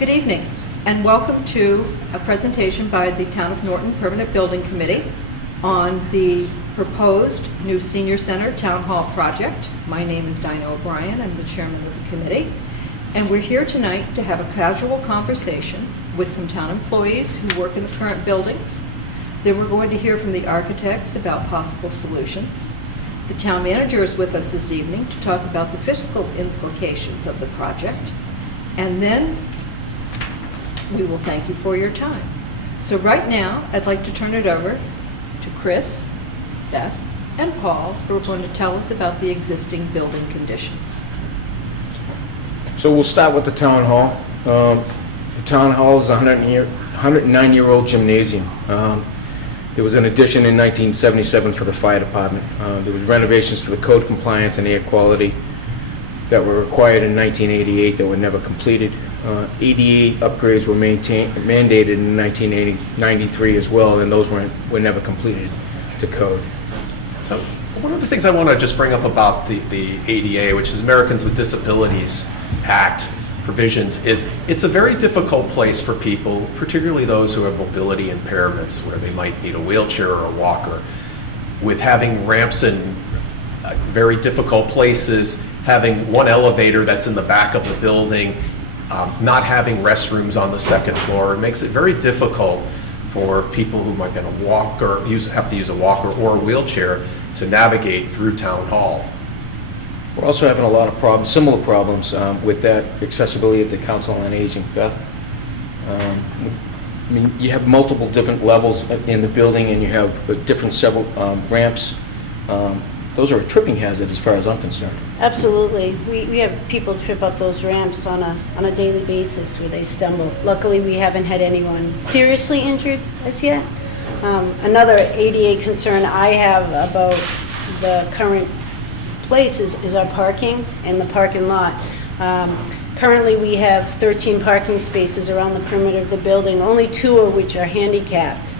Good evening, and welcome to a presentation by the Town of Norton Permanent Building Committee on the proposed new Senior Center Town Hall project. My name is Dinah O'Brien. I'm the chairman of the committee, and we're here tonight to have a casual conversation with some town employees who work in the current buildings. Then we're going to hear from the architects about possible solutions. The town manager is with us this evening to talk about the fiscal implications of the project. And then we will thank you for your time. So right now, I'd like to turn it over to Chris, Beth, and Paul, who are going to tell us about the existing building conditions. So we'll start with the town hall. The town hall is a 109-year-old gymnasium. There was an addition in 1977 for the fire department. There was renovations for the code compliance and air quality that were required in 1988 that were never completed. ADA upgrades were mandated in 1993 as well, and those were never completed to code. So one of the things I want to just bring up about the ADA, which is Americans with Disabilities Act provisions, is it's a very difficult place for people, particularly those who have mobility impairments, where they might need a wheelchair or a walker, with having ramps in very difficult places, having one elevator that's in the back of the building, not having restrooms on the second floor. It makes it very difficult for people who might be in a walker, have to use a walker or a wheelchair to navigate through Town Hall. We're also having a lot of problems, similar problems with that accessibility at the Council on Aging. Beth? I mean, you have multiple different levels in the building, and you have several ramps. Those are a tripping hazard as far as I'm concerned. Absolutely. We have people trip up those ramps on a daily basis where they stumble. Luckily, we haven't had anyone seriously injured as yet. Another ADA concern I have about the current place is our parking and the parking lot. Currently, we have 13 parking spaces around the perimeter of the building, only 2 of which are handicapped.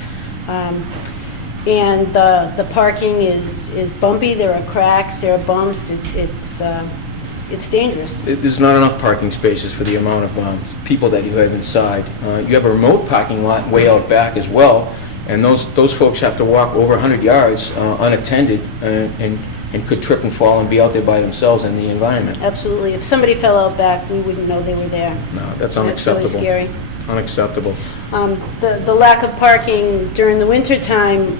And the parking is bumpy. There are cracks, there are bumps. It's dangerous. There's not enough parking spaces for the amount of people that you have inside. You have a remote parking lot way out back as well, and those folks have to walk over 100 yards unattended and could trip and fall and be out there by themselves in the environment. Absolutely. If somebody fell out back, we wouldn't know they were there. No, that's unacceptable. That's really scary. Unacceptable. The lack of parking during the winter time,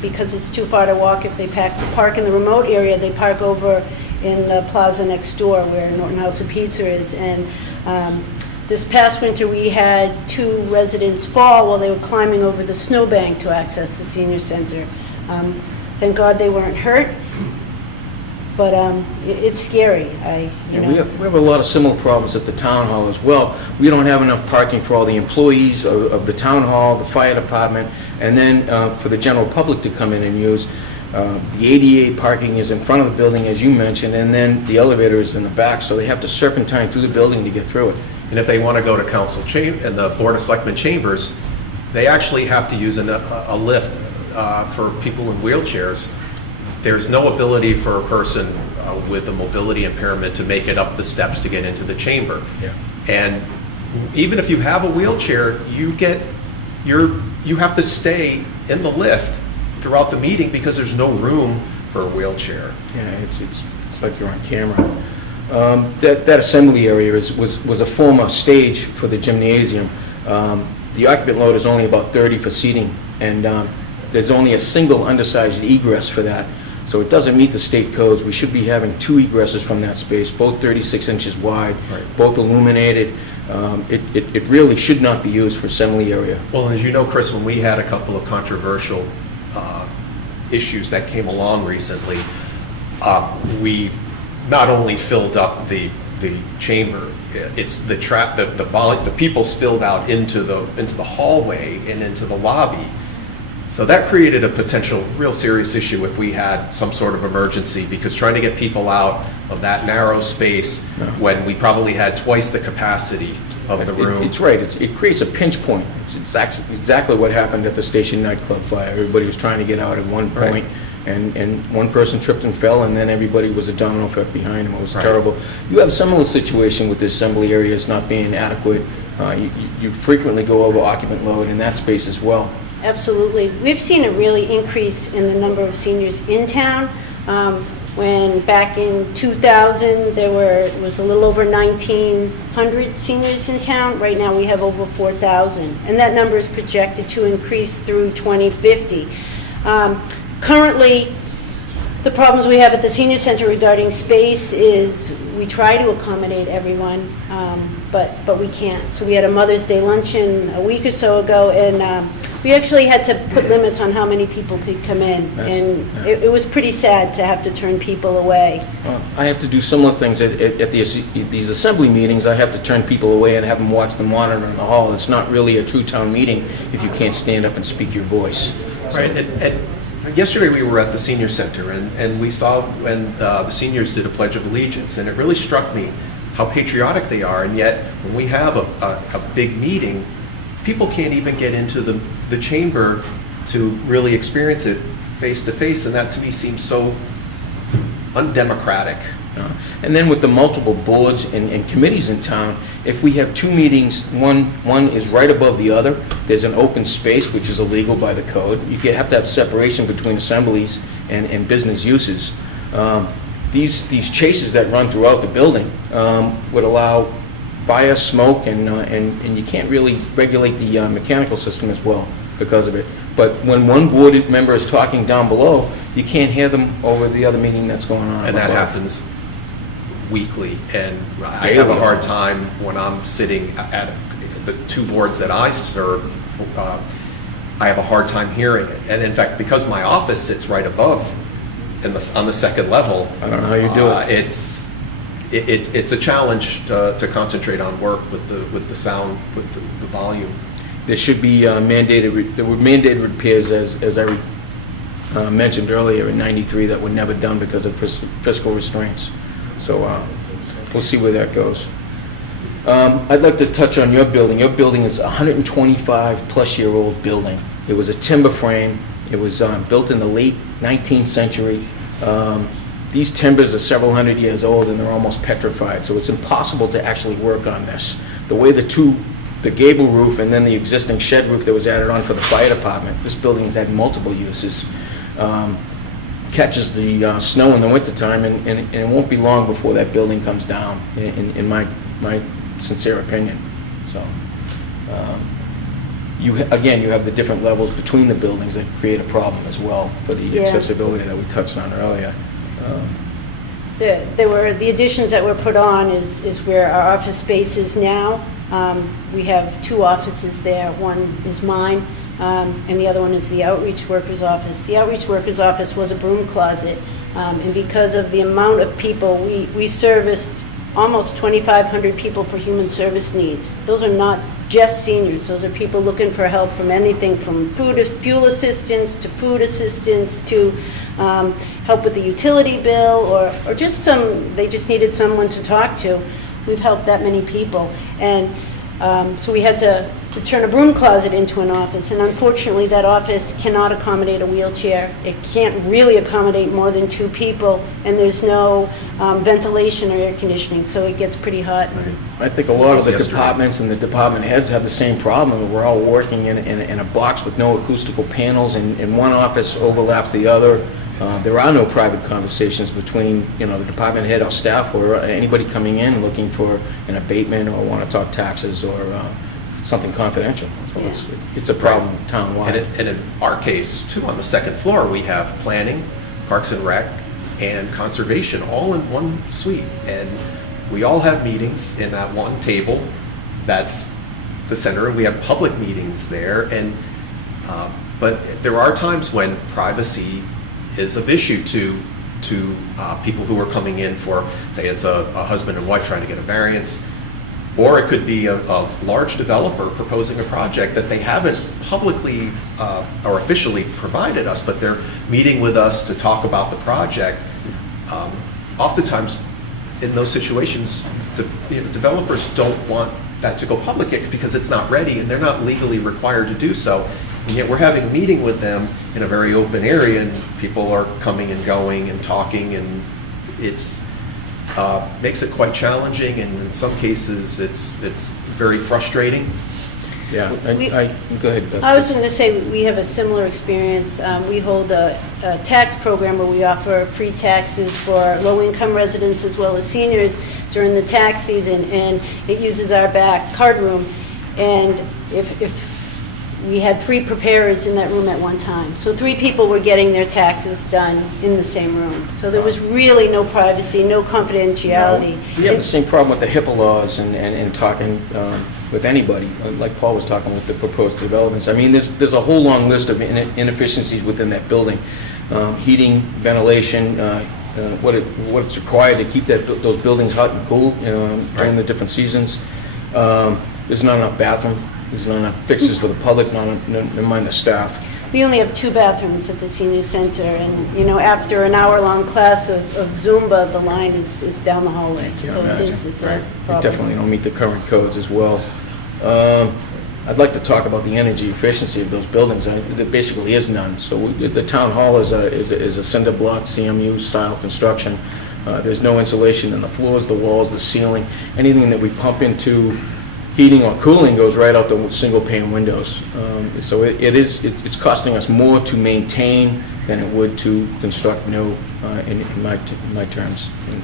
because it's too far to walk. If they park in the remote area, they park over in the plaza next door where Norton House of Pizza is. And this past winter, we had 2 residents fall while they were climbing over the snowbank to access the senior center. Thank God they weren't hurt. But it's scary. We have a lot of similar problems at the town hall as well. We don't have enough parking for all the employees of the town hall, the fire department, and then for the general public to come in and use. The ADA parking is in front of the building, as you mentioned, and then the elevator is in the back, so they have to serpentine through the building to get through it. And if they want to go to council and the Board of Selectmen chambers, they actually have to use a lift for people in wheelchairs. There's no ability for a person with a mobility impairment to make it up the steps to get into the chamber. Yeah. And even if you have a wheelchair, you have to stay in the lift throughout the meeting because there's no room for a wheelchair. Yeah, it's like you're on camera. That assembly area was a former stage for the gymnasium. The occupant load is only about 30 for seating, and there's only a single undersized egress for that. So it doesn't meet the state codes. We should be having 2 egresses from that space, both 36 inches wide, right, both illuminated. It really should not be used for assembly area. Well, as you know, Chris, when we had a couple of controversial issues that came along recently, we not only filled up the chamber, it's the people spilled out into the hallway and into the lobby. So that created a potential real serious issue if we had some sort of emergency, because trying to get people out of that narrow space when we probably had twice the capacity of the room. It's right. It creates a pinch point. It's exactly what happened at the Station nightclub fire. Everybody was trying to get out at one point, and one person tripped and fell, and then everybody was a domino effect behind him. It was terrible. You have a similar situation with the assembly areas not being adequate. You frequently go over occupant load in that space as well. Absolutely. We've seen a really increase in the number of seniors in town. When back in 2000, it was a little over 1,900 seniors in town. Right now, we have over 4,000, and that number is projected to increase through 2050. Currently, the problems we have at the senior center regarding space is we try to accommodate everyone, but we can't. So we had a Mother's Day luncheon a week or so ago, and we actually had to put limits on how many people could come in, and it was pretty sad to have to turn people away. I have to do similar things at these assembly meetings. I have to turn people away and have them watch the monitor in the hall. It's not really a true town meeting if you can't stand up and speak your voice. Right. And yesterday we were at the senior center, and we saw when the seniors did a Pledge of Allegiance, and it really struck me how patriotic they are, and yet when we have a big meeting, people can't even get into the chamber to really experience it face to face, and that to me seems so undemocratic. And then with the multiple boards and committees in town, if we have two meetings, one is right above the other, there's an open space, which is illegal by the code. You have to have separation between assemblies and business uses. These chases that run throughout the building would allow fire, smoke, and you can't really regulate the mechanical system as well because of it. But when one board member is talking down below, you can't hear them over the other meeting that's going on. And that above. happens weekly, and I Daily have a hard almost. time when I'm sitting at the two boards that I serve. I have a hard time hearing it, and in fact, because my office sits right above, on the second level, I don't know how you do it. It's a challenge to concentrate on work with the sound, with the volume. There should be there were mandated repairs, as I mentioned earlier, in '93 that were never done because of fiscal restraints. So we'll see where that goes. I'd like to touch on your building. Your building is a 125-plus-year-old building. It was a timber frame. It was built in the late 19th century. These timbers are several hundred years old, and they're almost petrified, so it's impossible to actually work on this. The way the gable roof and then the existing shed roof that was added on for the fire department, this building has had multiple uses. Catches the snow in the wintertime, and it won't be long before that building comes down, in my sincere opinion. So, you have the different levels between the buildings that create a problem as well for the accessibility that we touched on earlier. The additions that were put on is where our office space is now. We have two offices there. One is mine, and the other one is the outreach worker's office. The outreach worker's office was a broom closet, and because of the amount of people, we serviced almost 2,500 people for human service needs. Those are not just seniors. Those are people looking for help from anything from fuel assistance to food assistance to help with the utility bill, or they just needed someone to talk to. We've helped that many people. And so we had to turn a broom closet into an office, and unfortunately that office cannot accommodate a wheelchair. It can't really accommodate more than two people, and there's no ventilation or air conditioning, so it gets pretty hot. I think a lot of the departments and the department heads have the same problem. We're all working in a box with no acoustical panels, and one office overlaps the other. There are no private conversations between, the department head or staff or anybody coming in looking for an abatement or want to talk taxes or something confidential. So it's a problem town-wide. And in our case, too, on the second floor, we have planning, Parks and Rec, and conservation all in one suite. And we all have meetings in that one table. That's the center, and we have public meetings there. And but there are times when privacy is of issue to people who are coming in for, say, it's a husband and wife trying to get a variance, or it could be a large developer proposing a project that they haven't publicly or officially provided us, but they're meeting with us to talk about the project. Oftentimes, in those situations, developers don't want that to go public yet because it's not ready, and they're not legally required to do so. And yet we're having a meeting with them in a very open area, and people are coming and going and talking, and it's makes it quite challenging, and in some cases, it's very frustrating. Yeah, We- go ahead, Beth. I was going to say, we have a similar experience. We hold a tax program where we offer free taxes for low-income residents as well as seniors during the tax season, and it uses our back card room. And if we had 3 preparers in that room at one time. So 3 people were getting their taxes done in the same room. So there was really no privacy, no confidentiality. We have the same problem with the HIPAA laws and talking with anybody, like Paul was talking with the proposed developments. I mean, there's a whole long list of inefficiencies within that building. Heating, ventilation, what's required to keep those buildings hot and cool during the different seasons. There's not enough bathroom. There's not enough fixtures for the public, never mind the staff. We only have 2 bathrooms at the senior center, and, you know, after an hour-long class of Zumba, the line is down the hallway. Can't So imagine. it's Right. a We problem. definitely don't meet the current codes as well. I'd like to talk about the energy efficiency of those buildings. There basically is none. So the town hall is a cinder block CMU style construction. There's no insulation in the floors, the walls, the ceiling. Anything that we pump into heating or cooling goes right out the single pane windows. So it's costing us more to maintain than it would to construct new, in my terms. And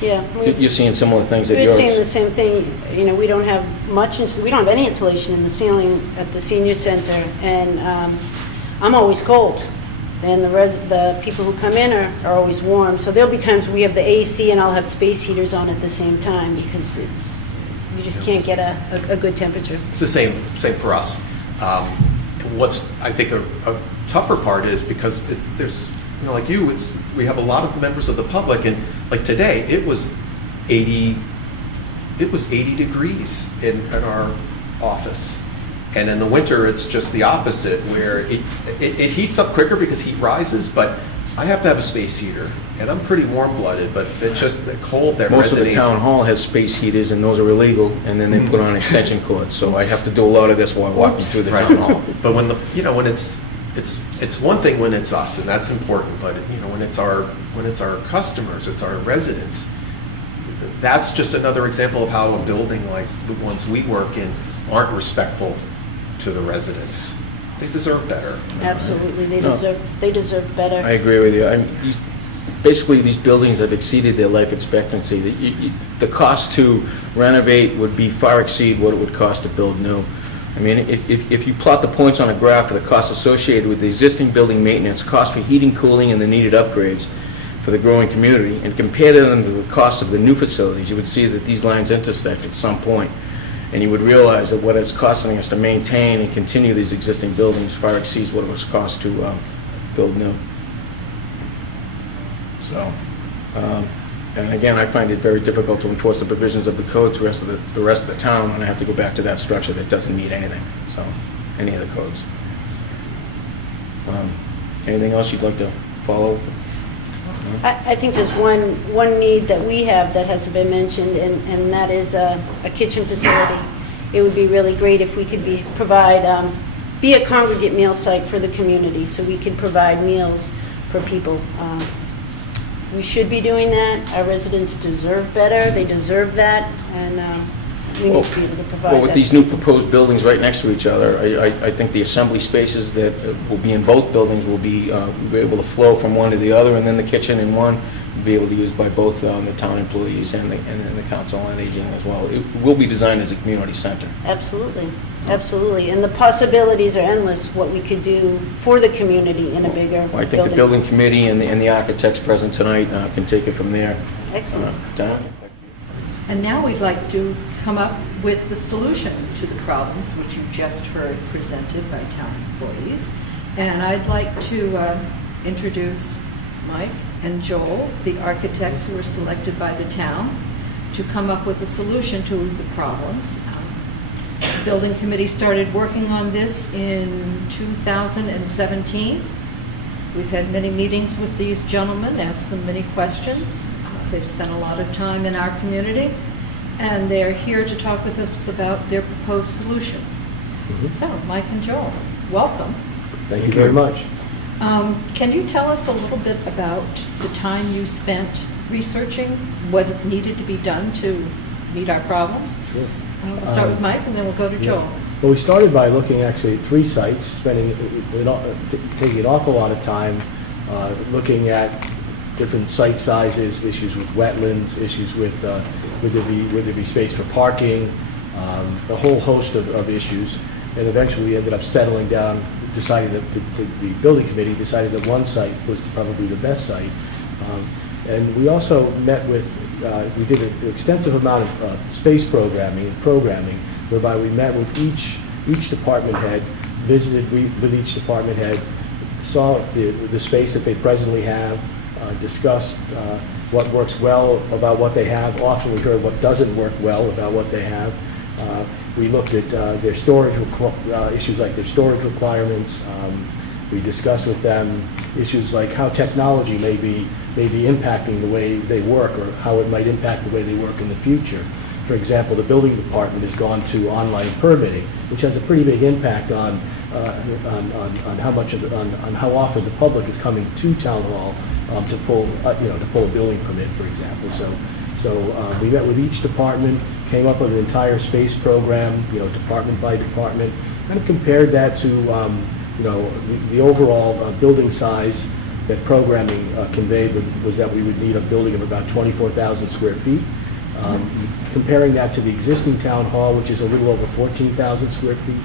Yeah. you're seeing similar things at We're yours. seeing the same thing. You know, we don't have we don't have any insulation in the ceiling at the senior center, and I'm always cold. And the people who come in are always warm. So there'll be times we have the AC and I'll have space heaters on at the same time because you just can't get a good temperature. It's the same for us. What's, I think, a tougher part is because there's, you know, like you, we have a lot of members of the public, and like today, it was 80 degrees in our office. And in the winter, it's just the opposite, where it heats up quicker because heat rises, but I have to have a space heater, and I'm pretty warm-blooded, but it's just the cold that Most of the resonates. town hall has space heaters, and those are illegal, and then they put on extension cords, so I have to do a lot of this while walking through the town hall. But when when it's one thing when it's us, and that's important, but you know, when it's our customers, it's our residents, that's just another example of how a building like the ones we work in aren't respectful to the residents. They deserve better. Absolutely, they No. deserve better. I agree with you. Basically, these buildings have exceeded their life expectancy. The cost to renovate would far exceed what it would cost to build new. I mean, if you plot the points on a graph for the costs associated with the existing building maintenance, cost for heating, cooling, and the needed upgrades for the growing community, and compare them to the cost of the new facilities, you would see that these lines intersect at some point. And you would realize that what it's costing us to maintain and continue these existing buildings far exceeds what it was cost to build new. So, and again, I find it very difficult to enforce the provisions of the code to the rest of the town when I have to go back to that structure that doesn't meet anything, so, any of the codes. Anything else you'd like to follow? I think there's one need that we have that hasn't been mentioned, and that is a kitchen facility. It would be really great if we could be a congregate meal site for the community, so we could provide meals for people. We should be doing that. Our residents deserve better. They deserve that, and we need to be able to provide that. Well, with these new proposed buildings right next to each other, I think the assembly spaces that will be in both buildings will be able to flow from one to the other, and then the kitchen in one will be able to be used by both the town employees and the council on aging as well. It will be designed as a community center. Absolutely, absolutely. And the possibilities are endless, what we could do for the community in a bigger Well, I think building. the building committee and the architects present tonight can take it from there. Excellent. Diana? And now we'd like to come up with the solution to the problems which you just heard presented by town employees. And I'd like to introduce Mike and Joel, the architects who were selected by the town, to come up with a solution to the problems. The building committee started working on this in 2017. We've had many meetings with these gentlemen, asked them many questions. They've spent a lot of time in our community, and they're here to talk with us about their proposed solution. So, Mike and Joel, welcome. Thank you very much. Can you tell us a little bit about the time you spent researching what needed to be done to meet our problems. Sure. We'll start with Mike, and then we'll go to Joel. Well, we started by looking actually at 3 sites, spending taking an awful lot of time looking at different site sizes, issues with wetlands, issues with would there be space for parking, a whole host of issues. And eventually we ended up settling down, deciding that the building committee decided that one site was probably the best site. And we also met with, we did an extensive amount of space programming, whereby we met with each department head, visited with each department head, saw the space that they presently have, discussed what works well about what they have. Often we heard what doesn't work well about what they have. We looked at their storage issues like their storage requirements. We discussed with them issues like how technology may be impacting the way they work, or how it might impact the way they work in the future. For example, the building department has gone to online permitting, which has a pretty big impact on how often the public is coming to town hall to pull a building permit, for example. So we met with each department, came up with an entire space program, department by department, kind of compared that to the overall building size that programming conveyed was that we would need a building of about 24,000 square feet. Comparing that to the existing town hall, which is a little over 14,000 square feet,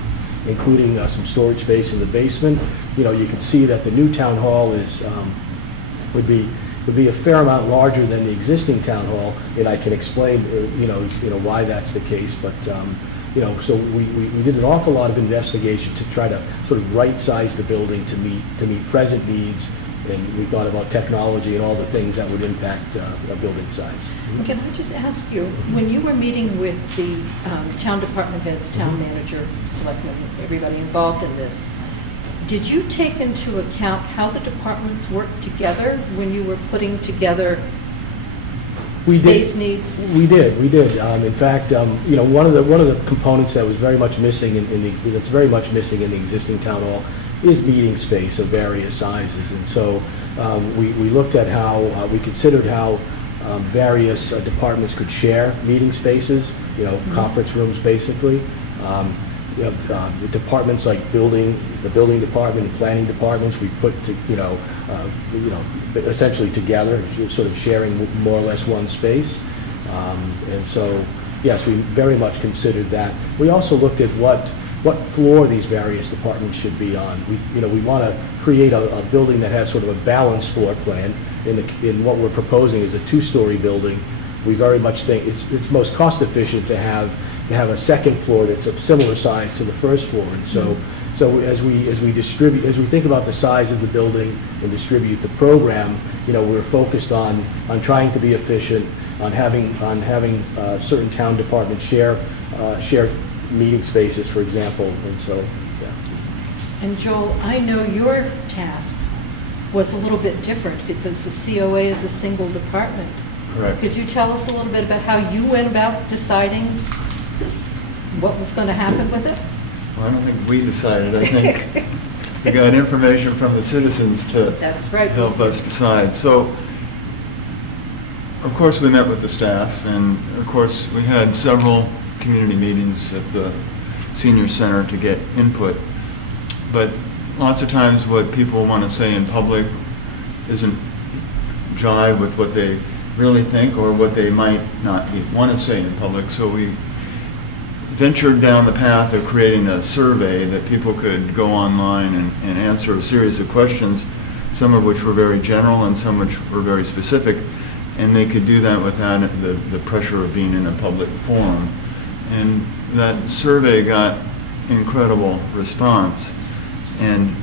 including some storage space in the basement, you can see that the new town hall would be a fair amount larger than the existing town hall, and I can explain why that's the case. But so we did an awful lot of investigation to try to sort of right-size the building to meet present needs, and we thought about technology and all the things that would impact a building size. Can I just ask you, when you were meeting with the town department heads, town manager, selectmen, everybody involved in this, did you take into account how the departments work together when you were putting together space needs? We did. In fact, one of the components that was very much missing that's very much missing in the existing town hall is meeting space of various sizes, and so we looked at how we considered how various departments could share meeting spaces, conference rooms basically. The departments like the building department and planning departments, we put essentially together, sort of sharing more or less one space. And so, yes, we very much considered that. We also looked at what floor these various departments should be on. We want to create a building that has sort of a balanced floor plan. In what we're proposing is a 2-story building. We very much think it's most cost efficient to have a second floor that's of similar size to the first floor. And so as we think about the size of the building and distribute the program, we're focused on trying to be efficient, on having certain town departments share meeting spaces, for example. And so, yeah. And Joel, I know your task was a little bit different because the COA is a single department. Correct. Could you tell us a little bit about how you went about deciding what was going to happen with it? Well, I don't think we decided. I think we got information from the citizens to That's right. help us decide. So, of course, we met with the staff, and of course, we had several community meetings at the senior center to get input. But lots of times what people want to say in public isn't jive with what they really think or what they might not want to say in public. So we ventured down the path of creating a survey that people could go online and answer a series of questions, some of which were very general and some which were very specific, and they could do that without the pressure of being in a public forum. And that survey got incredible response. And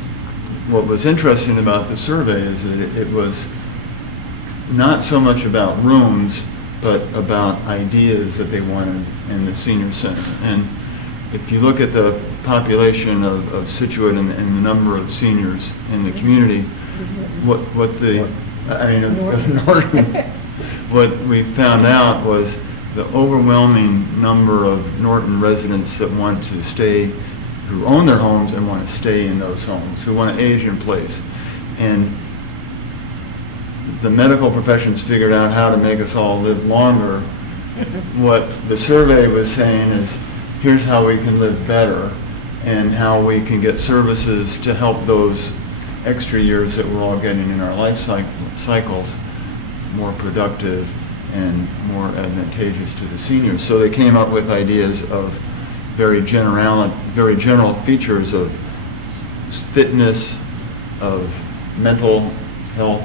what was interesting about the survey is that it was not so much about rooms, but about ideas that they wanted in the senior center. And if you look at the population of Situate and the number of seniors in the community, what we found out was the overwhelming number of Norton residents that want to stay, who own their homes and want to stay in those homes, who want to age in place. And the medical profession's figured out how to make us all live longer. What the survey was saying is, here's how we can live better and how we can get services to help those extra years that we're all getting in our life cycles more productive and more advantageous to the seniors. So they came up with ideas of very general features of fitness, of mental health,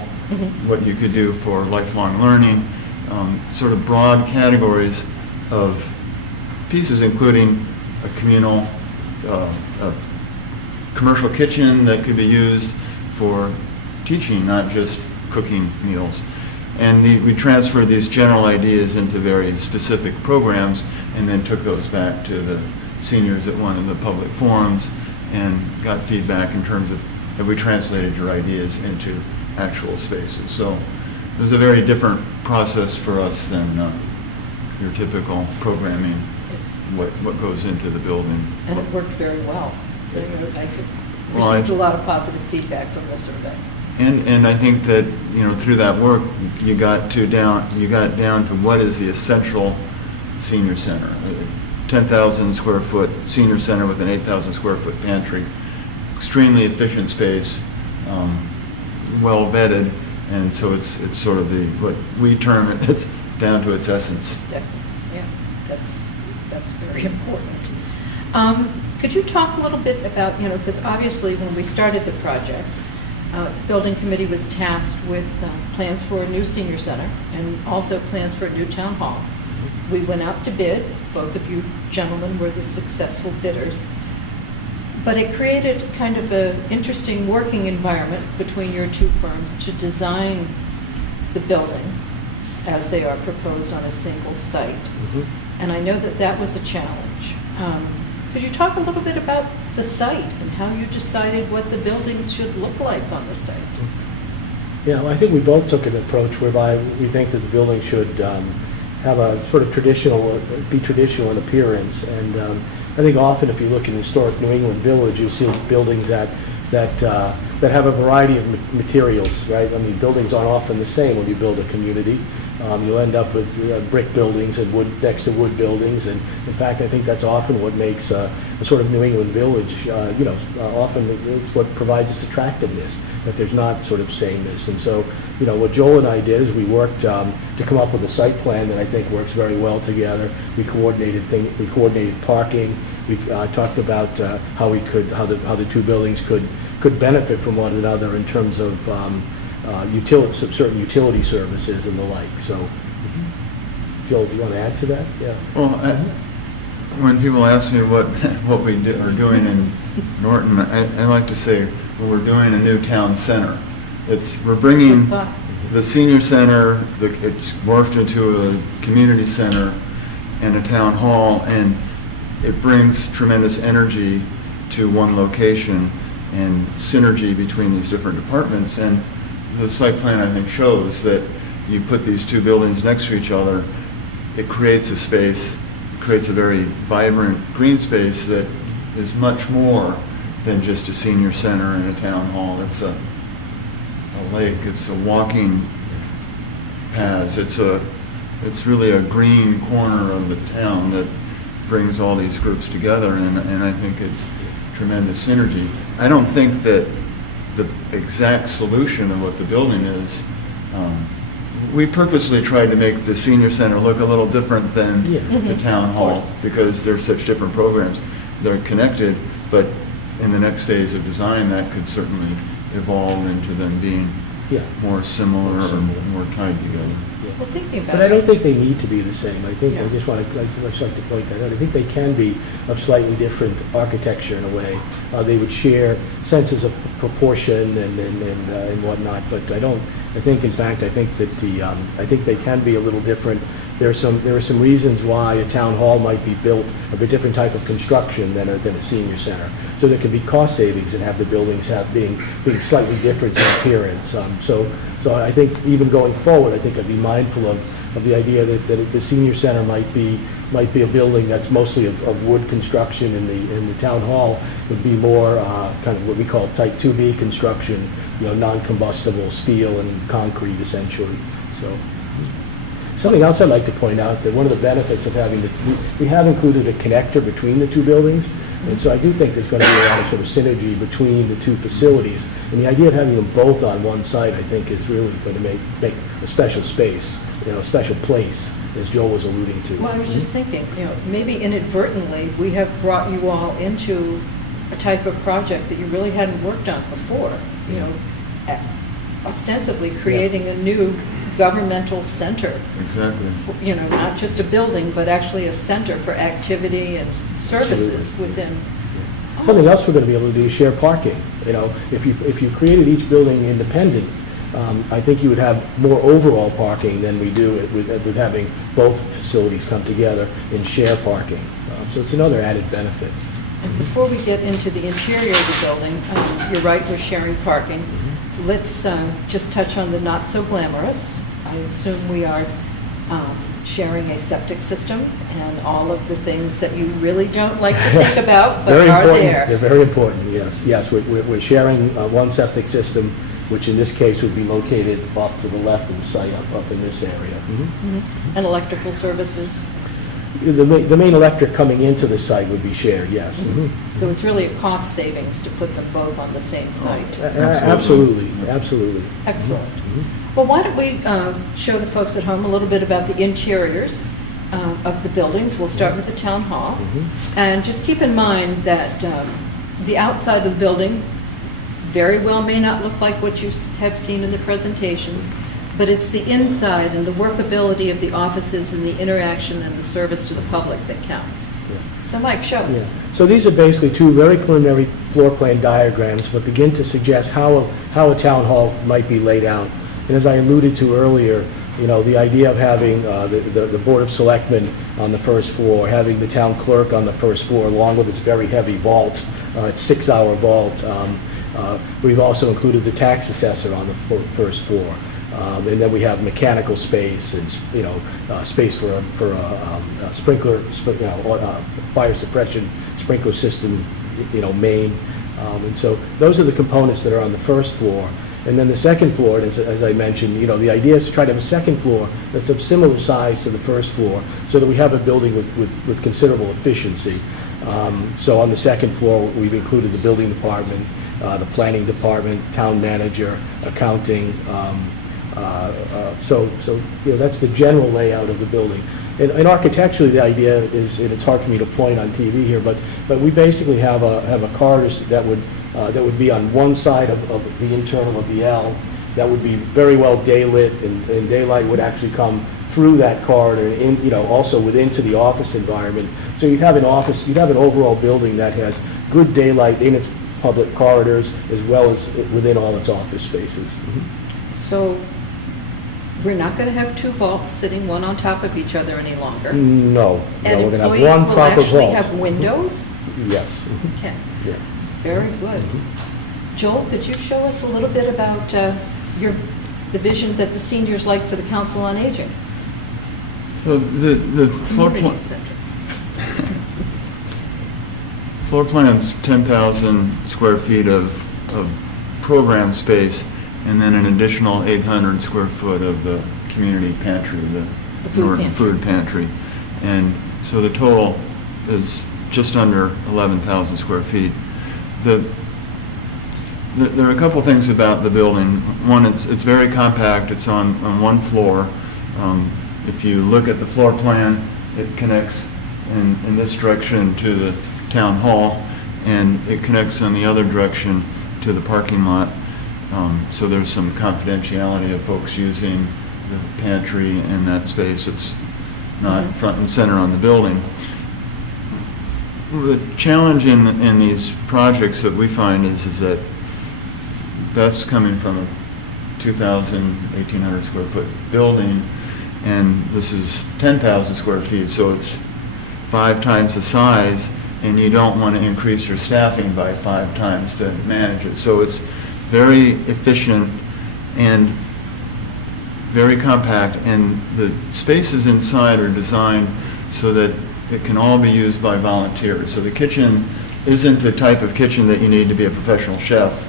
what you could do for lifelong learning, sort of broad categories of pieces, including a communal, a commercial kitchen that could be used for teaching, not just cooking meals. And we transferred these general ideas into very specific programs and then took those back to the seniors at one of the public forums and got feedback in terms of, have we translated your ideas into actual spaces? So it was a very different process for us than your typical programming, what goes into the building. And it worked very well. I Well, received a lot of positive feedback from the survey. And I think that, through that work, you got down to what is the essential senior center. A 10,000 square foot senior center with an 8,000 square foot pantry, extremely efficient space, well vetted, and so it's sort of what we term it's down to its essence. Essence, yeah, that's very important. Could you talk a little bit about, because obviously when we started the project, the building committee was tasked with plans for a new senior center and also plans for a new town hall. We went out to bid. Both of you gentlemen were the successful bidders. But it created kind of an interesting working environment between your two firms to design the buildings as they are proposed on a single site. And I know that was a challenge. Could you talk a little bit about the site and how you decided what the buildings should look like on the site? Yeah, well, I think we both took an approach whereby we think that the building should have a sort of be traditional in appearance. And I think often if you look in historic New England Village, you'll see buildings that have a variety of materials, right? I mean, buildings aren't often the same when you build a community. You'll end up with brick buildings and wood next to wood buildings, and in fact, I think that's often what makes a sort of New England village. Often it's what provides its attractiveness, that there's not sort of sameness. And so, what Joel and I did is we worked to come up with a site plan that I think works very well together. We coordinated parking. We talked about how the two buildings could benefit from one another in terms of certain utility services and the like. So, Joel, do you want to add to that? Yeah. Well, when people ask me what we are doing in Norton, I like to say, well, we're doing a new town center. We're bringing the senior center, it's morphed into a community center and a town hall, and it brings tremendous energy to one location and synergy between these different departments. And the site plan, I think, shows that you put these two buildings next to each other, it creates a space, it creates a very vibrant green space that is much more than just a senior center and a town hall. It's a lake, it's a walking paths, it's really a green corner of the town that brings all these groups together, and I think it's tremendous synergy. I don't think that the exact solution of what the building is, we purposely tried to make the senior center look a little different than the town hall, because they're such different programs. They're connected, but in the next phase of design, that could certainly evolve into them being more similar or more tied together. Well, thinking about But I don't think they need to be the same. I think, I just want to, like to point that out. I think they can be of slightly different architecture in a way. They would share senses of proportion and whatnot, but I think that I think they can be a little different. There are some reasons why a town hall might be built of a different type of construction than a senior center. So there can be cost savings and have the buildings being slightly different in appearance. So I think even going forward, I think I'd be mindful of of the idea that the senior center might be a building that's mostly of wood construction, and the town hall would be more kind of what we call type 2B construction, non-combustible steel and concrete essentially. So something else I'd like to point out, that one of the benefits of having we have included a connector between the two buildings, and so I do think there's going to be a lot of sort of synergy between the two facilities, and the idea of having them both on one site, I think, is really going to make a special space, a special place, as Joel was alluding to. Well, I was just thinking, maybe inadvertently, we have brought you all into a type of project that you really hadn't worked on before, ostensibly creating a new governmental center. Exactly. Not just a building, but actually a center for activity and services Absolutely. within. Something else we're going to be able to do is share parking. If you created each building independent, I think you would have more overall parking than we do with having both facilities come together and share parking. So it's another added benefit. And before we get into the interior of the building, you're right, we're sharing parking. Let's just touch on the not so glamorous. I assume we are sharing a septic system and all of the things that you really don't like to think about, but Very are important. there. They're very important, yes. Yes, we're sharing one septic system, which in this case would be located off to the left of the site, up in this area. And electrical services. The main electric coming into the site would be shared, yes. So it's really a cost savings to put them both on the same site. Absolutely, absolutely. Excellent. Well, why don't we show the folks at home a little bit about the interiors of the buildings. We'll start with the town hall. And just keep in mind that the outside of the building very well may not look like what you have seen in the presentations, but it's the inside and the workability of the offices and the interaction and the service to the public that counts. So Mike, show us. So these are basically two very preliminary floor plan diagrams, but begin to suggest how a town hall might be laid out. And as I alluded to earlier, the idea of having the Board of Selectmen on the first floor, having the town clerk on the first floor, along with this very heavy vault, it's 6-hour vault. We've also included the tax assessor on the first floor. And then we have mechanical space and, space for a sprinkler, fire suppression sprinkler system, main. And so those are the components that are on the first floor. And then the second floor, as I mentioned, the idea is to try to have a second floor that's of similar size to the first floor, so that we have a building with considerable efficiency. So on the second floor, we've included the building department, the planning department, town manager, accounting. So that's the general layout of the building. And architecturally, the idea is, and it's hard for me to point on TV here, but we basically have a corridor that would be on one side of the internal of the L, that would be very well daylit, and daylight would actually come through that corridor and also into the office environment. So you'd have an overall building that has good daylight in its public corridors as well as within all its office spaces. So we're not going to have two vaults sitting one on top of each other any longer. No, And we're going to have employees one will proper actually vault. have windows? Yes. Okay, Yeah. very good. Joel, could you show us a little bit about the vision that the seniors like for the Council on Aging? So the floor Community plan, center. floor plan's 10,000 square feet of program space, and then an additional 800 square foot of the community pantry, the food Norton pantry. Food Pantry. And so the total is just under 11,000 square feet. There are a couple things about the building. One, it's very compact. It's on one floor. If you look at the floor plan, it connects in this direction to the town hall, and it connects in the other direction to the parking lot. So there's some confidentiality of folks using the pantry and that space. It's not front and center on the building. The challenge in these projects that we find is that that's coming from a 2,000, 1,800 square foot building, and this is 10,000 square feet, so it's 5 times the size, and you don't want to increase your staffing by 5 times to manage it. So it's very efficient, and very compact, and the spaces inside are designed so that it can all be used by volunteers. So the kitchen isn't the type of kitchen that you need to be a professional chef.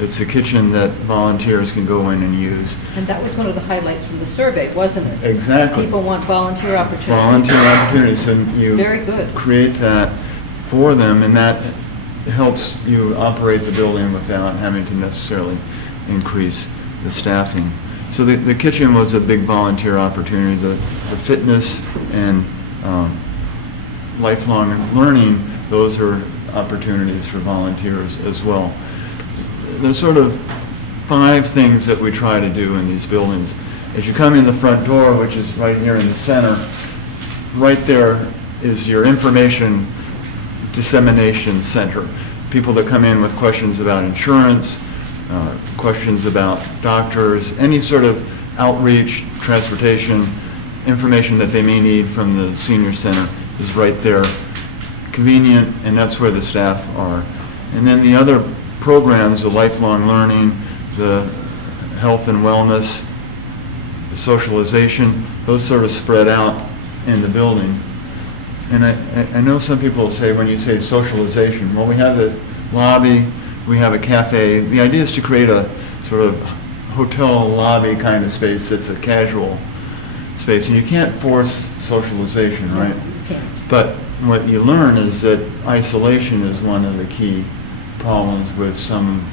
It's a kitchen that volunteers can go in and use. And that was one of the highlights from the survey, wasn't it? Exactly. People want volunteer opportunities. Volunteer opportunities, and you Very good. create that for them, and that helps you operate the building without having to necessarily increase the staffing. So the kitchen was a big volunteer opportunity. The fitness and lifelong learning, those are opportunities for volunteers as well. There's sort of 5 things that we try to do in these buildings. As you come in the front door, which is right here in the center, right there is your information dissemination center. People that come in with questions about insurance, questions about doctors, any sort of outreach, transportation, information that they may need from the senior center is right there. Convenient, and that's where the staff are. And then the other programs, the lifelong learning, the health and wellness, the socialization, those sort of spread out in the building. And I know some people say, when you say socialization, well, we have the lobby, we have a cafe. The idea is to create a sort of hotel lobby kind of space that's a casual space. And you can't force socialization, right? You can't. But what you learn is that isolation is one of the key problems with some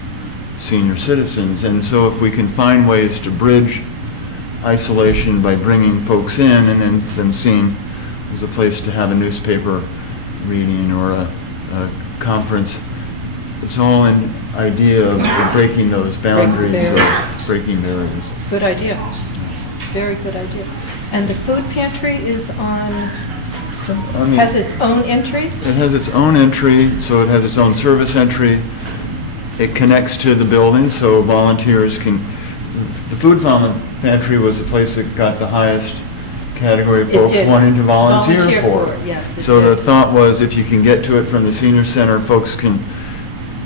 senior citizens. And so if we can find ways to bridge isolation by bringing folks in and then them seeing there's a place to have a newspaper reading or a conference, it's all an idea of breaking those boundaries, breaking barriers. Good idea. Very good idea. And the food pantry is on, I mean, has its own entry? it has its own entry, so it has its own service entry. It connects to the building, so volunteers can, the food pantry was the place that got the highest category of It folks did. wanting to volunteer Volunteer for. for it, yes, it So the did. thought was, if you can get to it from the senior center, folks can,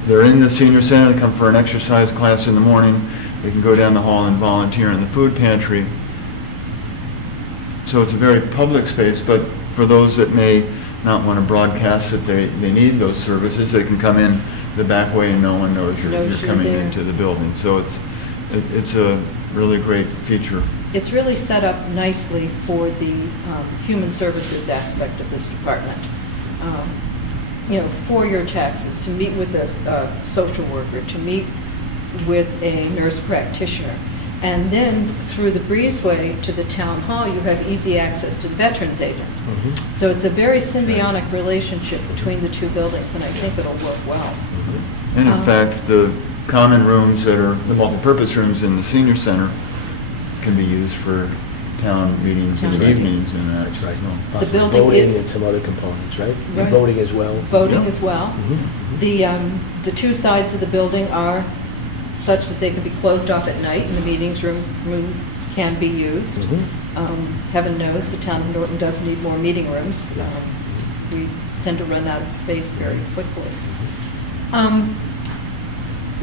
they're in the senior center, they come for an exercise class in the morning, they can go down the hall and volunteer in the food pantry. So it's a very public space, but for those that may not want to broadcast that they need those services, they can come in the back way and no one knows you're coming there. into the building. So it's a really great feature. It's really set up nicely for the human services aspect of this department. For your taxes, to meet with a social worker, to meet with a nurse practitioner. And then through the breezeway to the town hall, you have easy access to the veterans agent. So it's a very symbiotic relationship between the two buildings, and I think it'll work well. And in fact, the common rooms that are the multipurpose rooms in the senior center can be used for town meetings in Town the meetings. evenings and that. That's right. as well. Possibly building voting is- and some other components, right? And Right. voting as well. Voting Yep. as well. Mhm. The two sides of the building are such that they can be closed off at night, and the rooms can be used. Mhm. Heaven knows, the town of Norton does need more meeting rooms. Yeah. We tend to run out of space very quickly.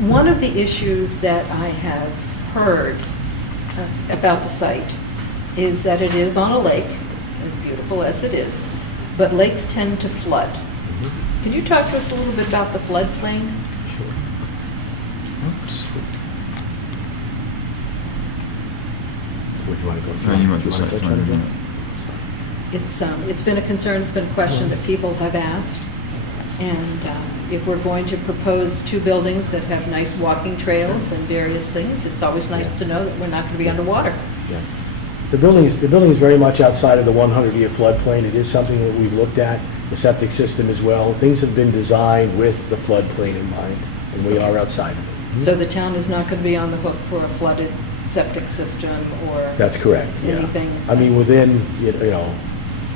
One of the issues that I have heard about the site is that it is on a lake, as beautiful as it is, but lakes tend to flood. Can you talk to us a little bit about the floodplain? Sure. Oops. Would you want to go? No, you want the wanna site touch plan on it in a again? minute. It's been a concern, it's been a question that people have asked. And if we're going to propose two buildings that have nice walking trails and various things, it's always nice to know that we're not going to be underwater. Yeah. The building is very much outside of the 100-year floodplain. It is something that we've looked at, the septic system as well. Things have been designed with the floodplain in mind, and we are outside of it. So the town is not going to be on the hook for a flooded septic system or That's correct, yeah. anything. I mean, within,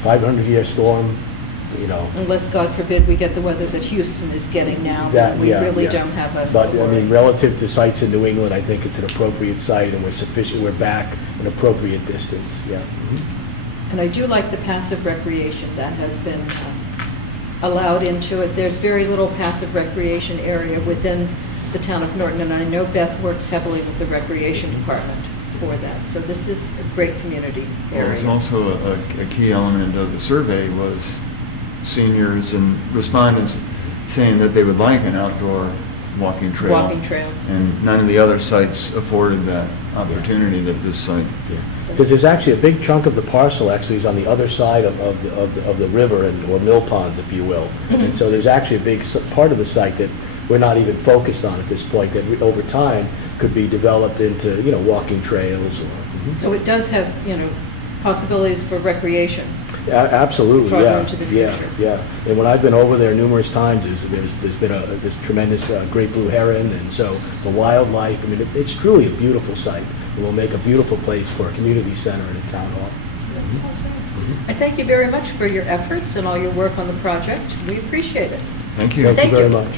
500-year storm, Unless, God forbid, we get the weather that Houston is getting now, that, then we yeah, really yeah. don't have a But, I worry. mean, relative to sites in New England, I think it's an appropriate site, and we're back an appropriate distance, yeah. And I do like the passive recreation that has been allowed into it. There's very little passive recreation area within the town of Norton, and I know Beth works heavily with the recreation department. for that. So this is a great community Well, it's area. also a key element of the survey was seniors and respondents saying that they would like an outdoor walking trail. Walking trail. And none of the other sites afforded that opportunity that this site. Because there's actually a big chunk of the parcel actually is on the other side of the river and, or mill ponds, if you will. And so there's actually a big part of the site that we're not even focused on at this point, that over time could be developed into, you know, walking trails or. So it does have, you know, possibilities for recreation. Absolutely, Farther yeah. into the Yeah, future. yeah. And when I've been over there numerous times, there's been this tremendous great blue heron, and so the wildlife, I mean, it's truly a beautiful site. It will make a beautiful place for a community center and a town hall. That sounds nice. I thank you very much for your efforts and all your work on the project. We appreciate it. Thank you. Thank you Thank very you. much.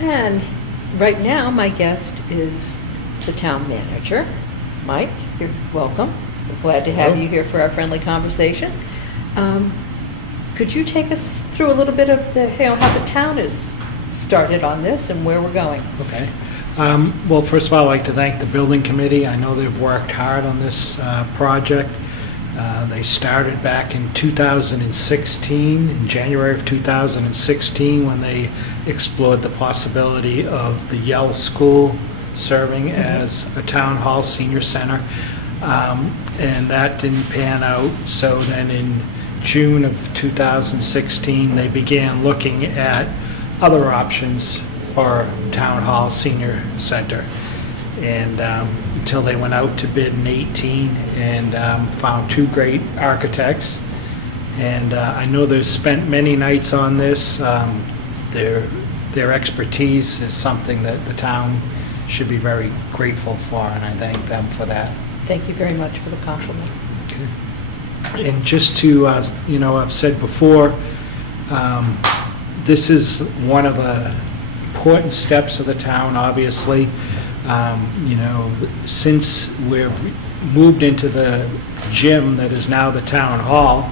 And right now, my guest is the town manager. Mike, you're welcome. We're glad to have Hello. you here for our friendly conversation. Could you take us through a little bit of the, you know, how the town is started on this and where we're going? Okay. Well, first of all, I'd like to thank the building committee. I know they've worked hard on this project. They started back in 2016, in January of 2016, when they explored the possibility of the Yale School serving as a town hall senior center. And that didn't pan out. So then in June of 2016, they began looking at other options for town hall senior center. And until they went out to bid in 18 and found two great architects. And I know they've spent many nights on this. Their expertise is something that the town should be very grateful for, and I thank them for that. Thank you very much for the compliment. And just to, you know, I've said before, this is one of the important steps of the town, obviously. You know, since we've moved into the gym that is now the town hall,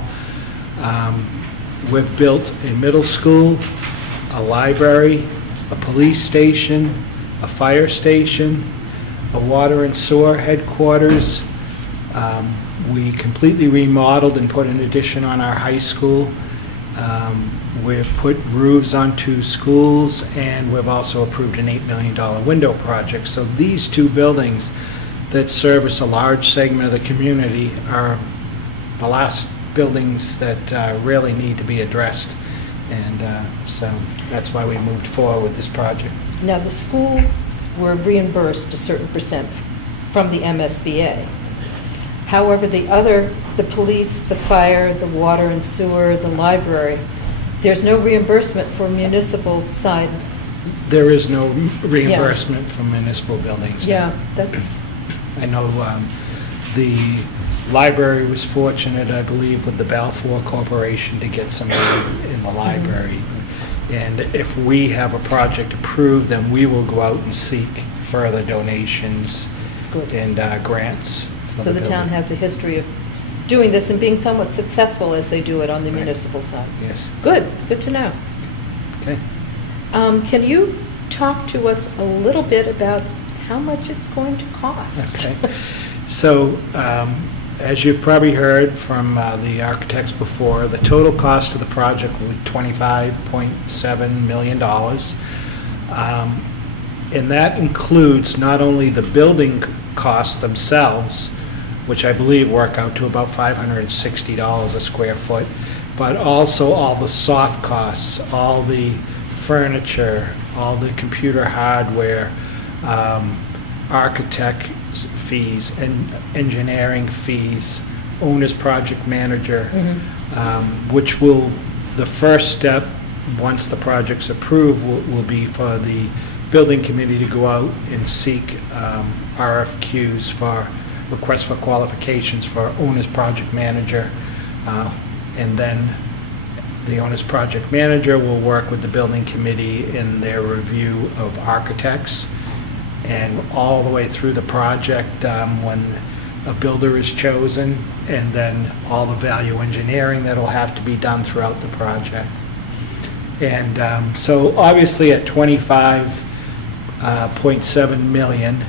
we've built a middle school, a library, a police station, a fire station, a water and sewer headquarters. We completely remodeled and put an addition on our high school. We've put roofs on 2 schools, and we've also approved an $8 million window project. So these 2 buildings that service a large segment of the community are the last buildings that really need to be addressed. And so that's why we moved forward with this project. Now, the schools were reimbursed a certain percent from the MSBA. However, the police, the fire, the water and sewer, the library, there's no reimbursement for municipal side. There is no reimbursement from municipal buildings. Yeah, that's, I know the library was fortunate, I believe, with the Balfour Corporation to get some aid in the library. And if we have a project approved, then we will go out and seek further donations Good. and grants for so the town building. has a history of doing this and being somewhat successful as they do it on the municipal side. Yes. Good, good to know. Okay. Can you talk to us a little bit about how much it's going to cost? Okay. So, as you've probably heard from the architects before, the total cost of the project will be $25.7 million. And that includes not only the building costs themselves, which I believe work out to about $560 a square foot, but also all the soft costs, all the furniture, all the computer hardware, architect fees, and engineering fees, owner's project manager, which will, the first step, once the project's approved, will be for the building committee to go out and seek RFQs for requests for qualifications for owner's project manager. And then the owner's project manager will work with the building committee in their review of architects. And all the way through the project, when a builder is chosen, and then all the value engineering that'll have to be done throughout the project. And so obviously at $25.7 million,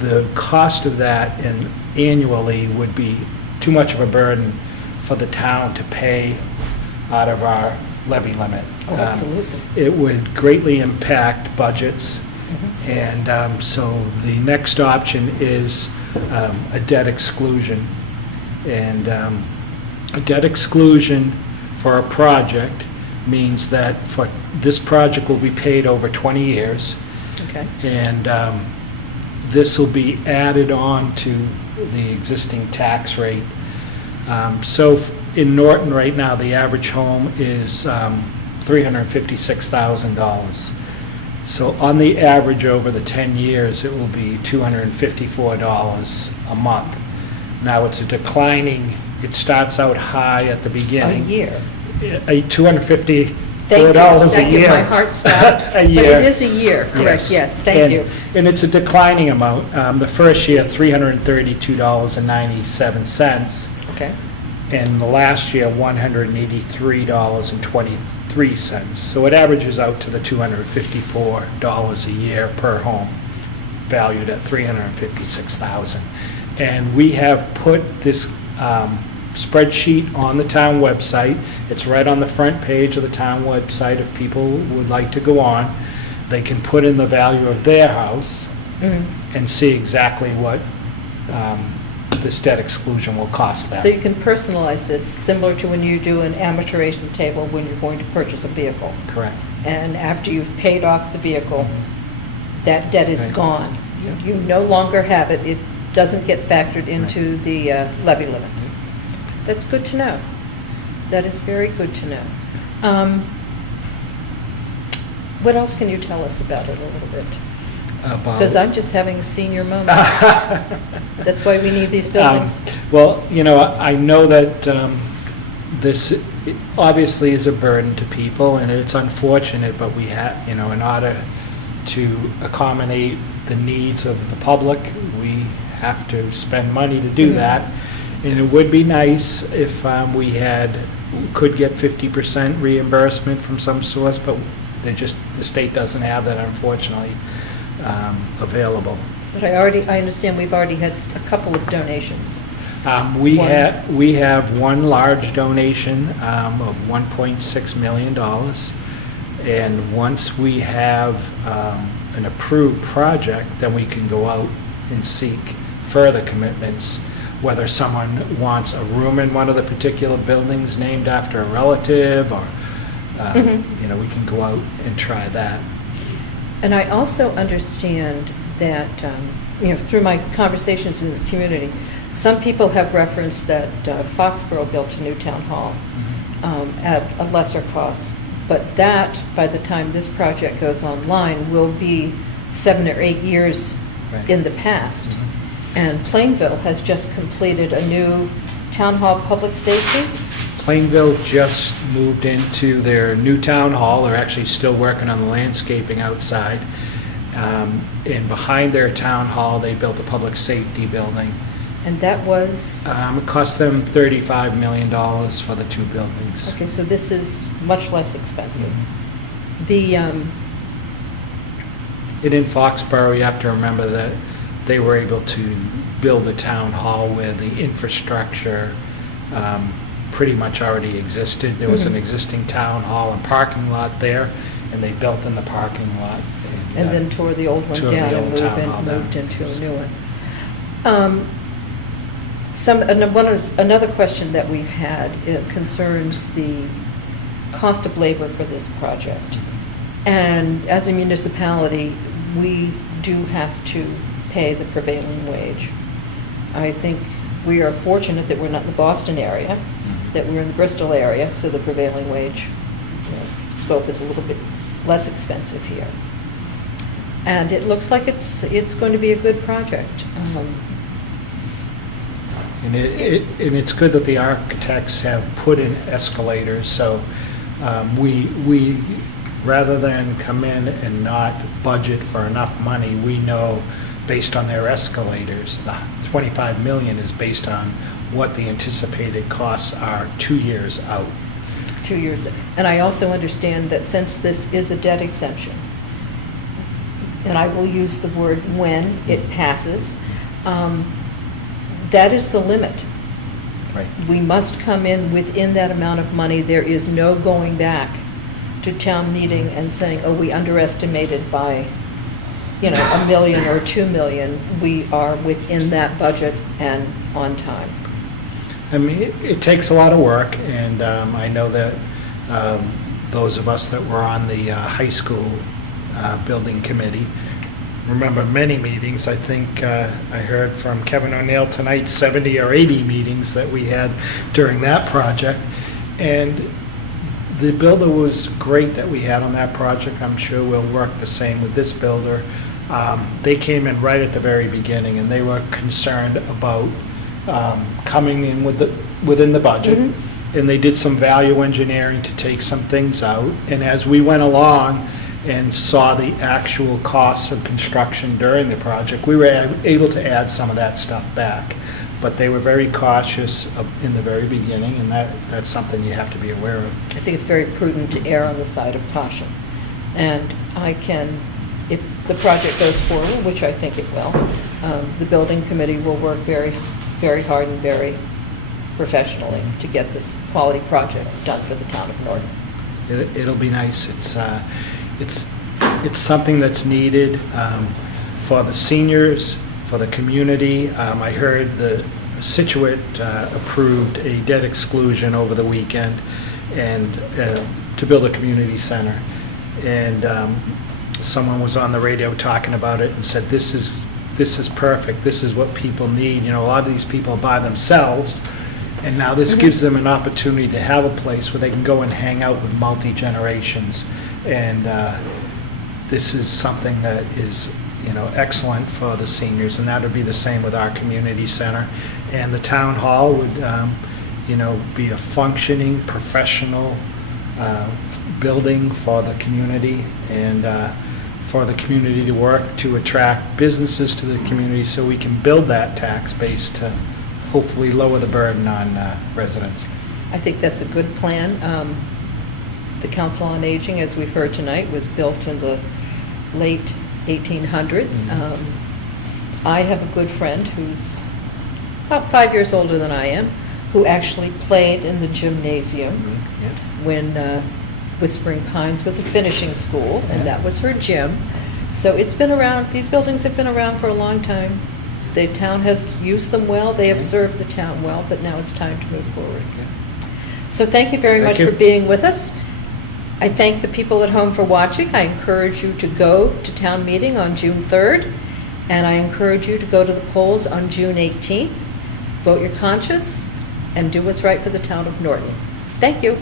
the cost of that and annually would be too much of a burden for the town to pay out of our levy limit. Oh, absolutely. It would greatly impact budgets, and so the next option is a debt exclusion. And a debt exclusion for a project means that for this project will be paid over 20 years, Okay. and this will be added on to the existing tax rate. So in Norton right now, the average home is $356,000. So on the average over the 10 years, it will be $254 a month. Now, it's a declining, it starts out high at the A beginning. year. $254 Thank you. a Thank you. year. My heart stopped. A year. But it is a year, correct, yes, thank And- you. And it's a declining amount. The first year, $332.97, Okay, and the last year, $183.23. So it averages out to the $254 a year per home, valued at $356,000. And we have put this spreadsheet on the town website. It's right on the front page of the town website. If people would like to go on, they can put in the value of their house and see exactly what this debt exclusion will cost them. so you can personalize this, similar to when you do an amortization table when you're going to purchase a vehicle. Correct. And after you've paid off the vehicle, that debt is Right. gone. Yeah. You no longer have it, it doesn't get factored into the levy limit. That's good to know. That is very good to know. What else can you tell us about it a little bit? Because I'm just having a senior moment. That's why we need these buildings. Well, you know, I know that this obviously is a burden to people, and it's unfortunate, but we have, you know, in order to accommodate the needs of the public, we have to spend money to do that. And it would be nice if we could get 50% reimbursement from some source, but the state doesn't have that, unfortunately, available. But I understand we've already had a couple of donations. We One. have one large donation of $1.6 million, and once we have an approved project, then we can go out and seek further commitments, whether someone wants a room in one of the particular buildings named after a relative, or, you know, we can go out and try that. And I also understand that, you know, through my conversations in the community, some people have referenced that Foxborough built a new town hall at a lesser cost, but that, by the time this project goes online, will be 7 or 8 years Right. in the past. And Plainville has just completed a new town hall public safety. Plainville just moved into their new town hall. They're actually still working on the landscaping outside. And behind their town hall, they built a public safety building. And that was, It cost them $35 million for the two buildings. okay, so this is much less expensive. Mm-hmm. The, And in Foxborough, you have to remember that they were able to build a town hall where the infrastructure pretty much already existed. There was an existing town hall and parking lot there, and they built in the parking lot. and then tore the old one tore the down and old town hall down. moved into a new one. Another question that we've had, it concerns the cost of labor for this project. And as a municipality, we do have to pay the prevailing wage. I think we are fortunate that we're not in the Boston area, that we're in the Bristol area, so the prevailing wage scope is a little bit less expensive here. And it looks like it's going to be a good project. And it's good that the architects have put in escalators, so we, rather than come in and not budget for enough money, we know, based on their escalators, the 25 million is based on what the anticipated costs are 2 years out. 2 years. And I also understand that since this is a debt exemption, and I will use the word when it passes, that is the limit. Right. We must come in within that amount of money. There is no going back to town meeting and saying, oh, we underestimated by, $1 million or $2 million. We are within that budget and on time. I mean, it takes a lot of work, and I know that those of us that were on the high school building committee remember many meetings. I think I heard from Kevin O'Neill tonight, 70 or 80 meetings that we had during that project. And the builder was great that we had on that project. I'm sure we'll work the same with this builder. They came in right at the very beginning, and they were concerned about coming in within the budget. And they did some value engineering to take some things out. And as we went along and saw the actual costs of construction during the project, we were able to add some of that stuff back. But they were very cautious in the very beginning, and that's something you have to be aware of. I think it's very prudent to err on the side of caution. And if the project goes forward, which I think it will, the building committee will work very, very hard and very professionally to get this quality project done for the town of Norton. It'll be nice. It's something that's needed for the seniors, for the community. I heard the Situate approved a debt exclusion over the weekend and to build a community center. And someone was on the radio talking about it and said, this is perfect. This is what people need. A lot of these people are by themselves, and now this gives them an opportunity to have a place where they can go and hang out with multi-generations. And this is something that is excellent for the seniors, and that would be the same with our community center. And the town hall would be a functioning, professional building for the community, and for the community to work to attract businesses to the community, so we can build that tax base to hopefully lower the burden on residents. I think that's a good plan. The Council on Aging, as we've heard tonight, was built in the late 1800s. I have a good friend who's about 5 years older than I am, who actually played in the gymnasium when Whispering Pines was a finishing school, and that was her gym. So it's been around, these buildings have been around for a long time. The town has used them well, they have served the town well, but now it's time to move forward. So thank you very much for being with us. I thank the people at home for watching. I encourage you to go to town meeting on June 3rd, and I encourage you to go to the polls on June 18th. Vote your conscience and do what's right for the town of Norton. Thank you.